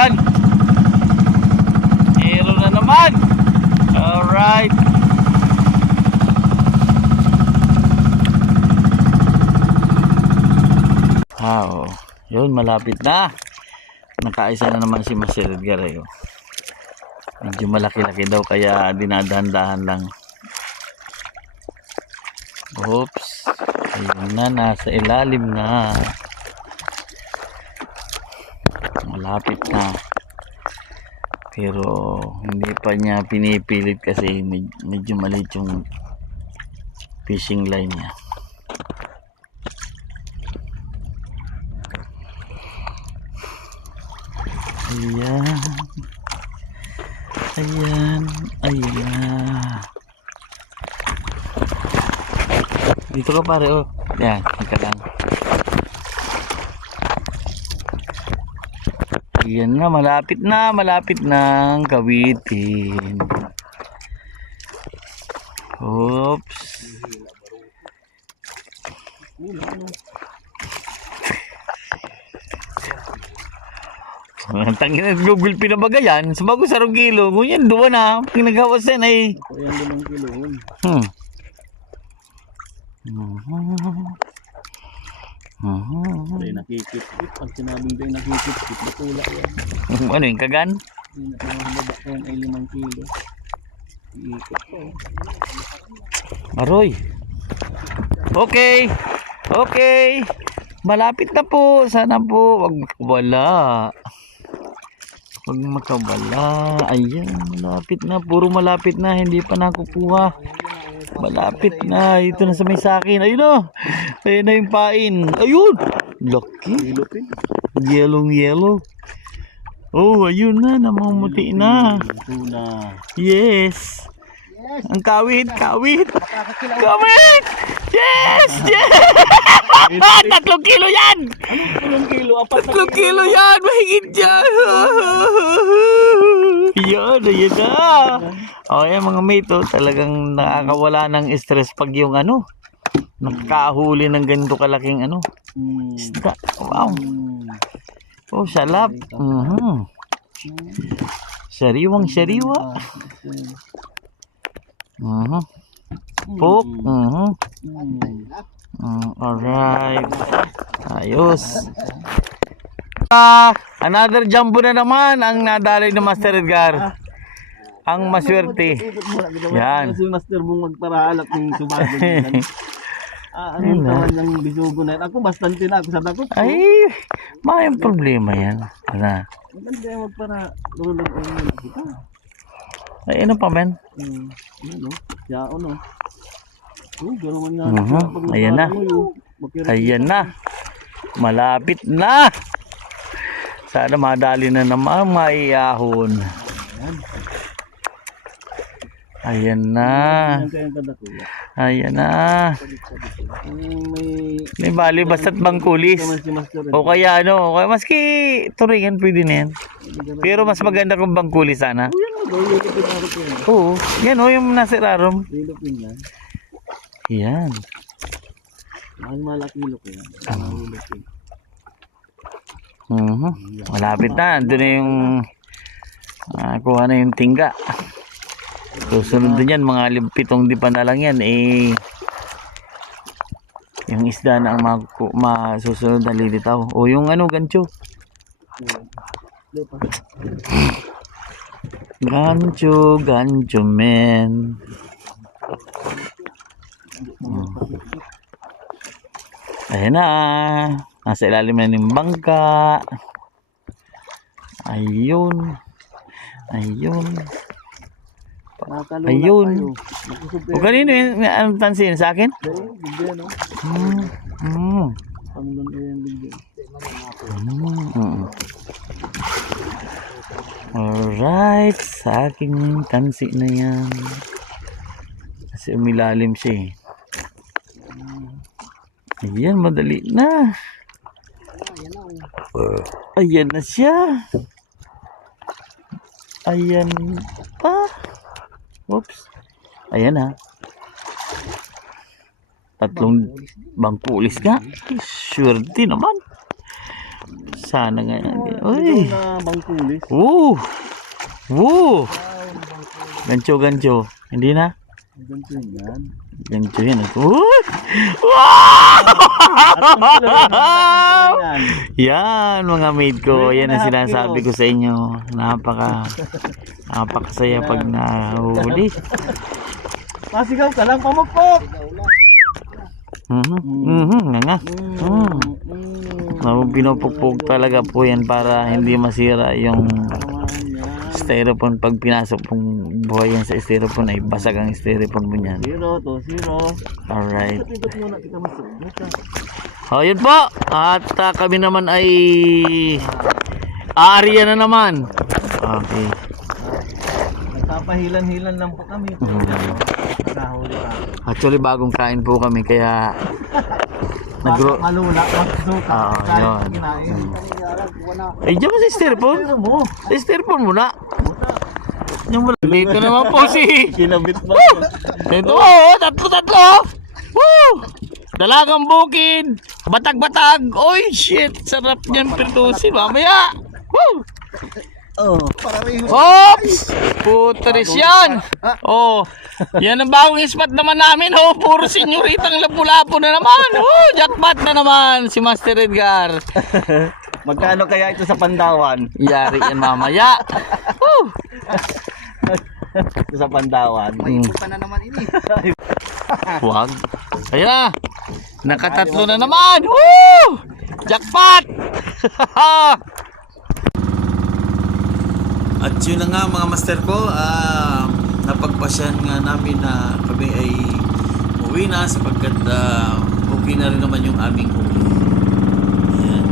dyan. Hero na naman. Alright. Wow. Yun, malapit na. Nakaisa na naman si Master Edgar. Medyo malaki-laki daw kaya dinadahan-dahan lang. Oops. Ayun na, nasa ilalim na. Malapit na. Pero hindi pa niya pinipilit kasi medyo maliit yung fishing line niya. Ayan. Ayan. Ayan na. Dito ka pare, oh. Yan, ika lang. Ayan na, malapit na ang kawitin. Oops. Ang tangin na Google pinabagayan. Sumago sa 2 kilo. Ngunyan, 2 na. Pinagawasan ay. Ayan, 5 kilo. Ay, nakikip-kip. Pag sinabing tayo nakikip-kip, matula yan. Ano yung kagan? Nakakababa ko yan ay 5 kilo. Iikot ko. Aroy. Okay. Okay. Malapit na po. Sana po. Wag makawala. Wag makawala. Ayan. Malapit na. Puro malapit na. Hindi pa nakukuha. Malapit na. Ito na sa may sakin. Ayun na. Ayun na yung pain. Ayun. Lucky. Yellow. Oh, ayun na. Namumuti na. Yes. Ang kawit. Kawit. Yes. 3 kilo yan. 3 kilo? 3 kilo yan. Mahigit dyan. Yan. Ayan na. O yan mga mate. Talagang nakakawala ng stress pag yung nakahuli ng ganito kalaking isda. Wow. Oh, salap. Sariwang sariwa. Pok. Alright. Ayos. Another jumbo na naman ang nadali ng Master Edgar. Ang maswerte. Yan. Si Master mong magparaalak ng sumagot. Ang tawag ng bisugo na yun. Ako bastante na ako sa takot. Ay, may problema yan. Ano? Maganda yung magpara lulog ang muna kita. Ay, ano pa men? Siya ano. Gano'n nga. Ayan na. Ayan na. Malapit na. Sana madali na naman maiyahon. Ayan na. Ayan na. May bali basta't bangkulis. O kaya o kaya maski turingan pwede na yan. Pero mas maganda kung bangkulis sana. Oo. Yan yung nasa rarom. Yan. Malaki loko yan. Malapit na. Doon na yung kuha na yung tingga. Susunod din yan, mga 7 di pa na lang yan yung isda na ang masusunod na lilitaw. O yung gancho. Gancho men. Ayan na. Nasa ilalim na ng bangka. Ayun. O kanino yung anong tansin sa akin? Alright, sa aking tansi na yan. Kasi umilalim siya eh. Ayan, madali na. Ayan na siya. Ayan pa. Oops. Ayan na. 3 bangkulis nga. Swerte naman. Sana nga. Ito Uy. na bangkulis. Woo! Woo! Gancho. Hindi na? Ganito yan. Gancho yan. Uy! Wow! Yan mga mate ko. Yan ang sinasabi ko sa inyo. Napakasaya pag nahuli. Masigaw ka lang, pamukpok! Nga. Pinupukpok talaga po yan para hindi masira yung styrofoam. Pag pinasok pong buhay yan sa styrofoam ay basag ang styrofoam mo yan. 0-0. Alright. Pindot muna kita masuk. O yun po. At kami naman ay aarya na naman. Okay. Nagpapahilan-hilan lang po kami. Nahuli ka. Actually bagong kain po kami kaya Malula. Masuka. yun. Eh dyan mo sa styrofoam? mo. Sa styrofoam muna. Yung wala. Dito naman po si Kinabit ba? ito, tatlo. Woo! Dalagang bukid. Batag-batag. Oy, shit. Sarap niyan pirtusin. Mamaya. Woo! Oh, para rin. Oops! Puteris yan. Oh, yan ang bagong spot naman namin. Oh, puro senyoritang lapu-lapu na naman. Oh, jackpot na naman si Master Edgar. Magkano kaya ito sa Pandawan? Yari yan mamaya. Woo! Ito sa Pandawan. May pa na naman ini. Wag. Ayan na. Nakatatlo na naman. Woo! Jackpot! At yun na nga mga master ko, napagpasyan nga namin na kami ay uwi na sapagkat okay na rin naman yung aming huli. Ayan.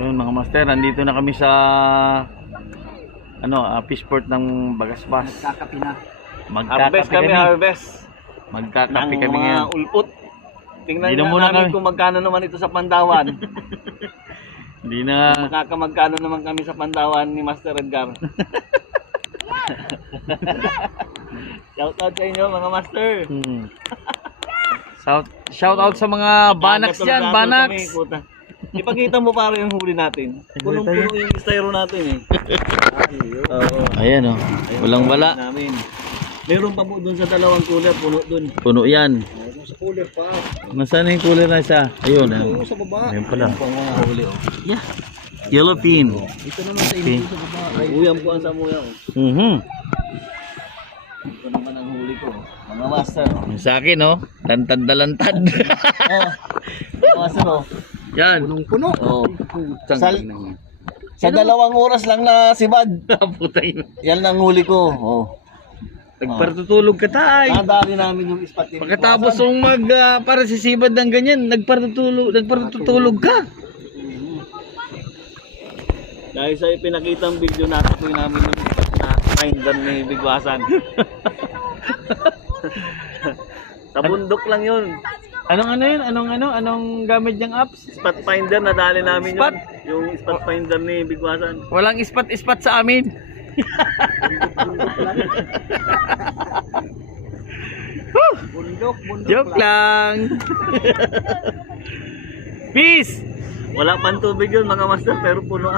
Yun mga master, nandito na kami sa fishport ng Bagaspas. Magkakapi na. Harvest kami. Magkakape kami ngayon. Ulpot. Tingnan Hindi na nga muna namin kami. kung magkano naman ito sa Pandawan. Hindi na. Magkano naman kami sa Pandawan ni Master Edgar. Shout out sa inyo mga master. Shout out sa mga Banax dyan, Banax. Ipakita mo para yung huli natin. Punong-puno yung styro natin eh. Ayan walang wala. Namin. Meron pa po doon sa dalawang cooler, puno doon. Puno yan. Sa cooler pa. Nasaan yung cooler na isa? Ayun. Sa baba. Ayun pala. Ito ang mga huli oh. Yeah. Yellowfin. Ito naman sa inyo sa baba. Ay, uyam ko ang samuya oh. Ito naman ang huli ko. Mga master oh. Yung sa akin lantad na lantad. Mga master oh. Yan. Punong-puno. Oh. Sa 2 oras lang na sibad. Putay. Yan ang huli ko. Oh. Nagpartutulog ka tay. Nadali namin yung spot ni Pagkatapos mong para sisibad ng ganyan, nagpartutulog ka. Dahil sa ipinakitang video natin po namin yung spot na finder ni Bigwasan. Sa bundok lang yun. Anong gamit niyang apps? Spot finder, nadali namin yung spot finder ni Bigwasan. Walang ispat sa amin. Bundok Joke lang. Peace. Wala pang tubig yun mga master pero puno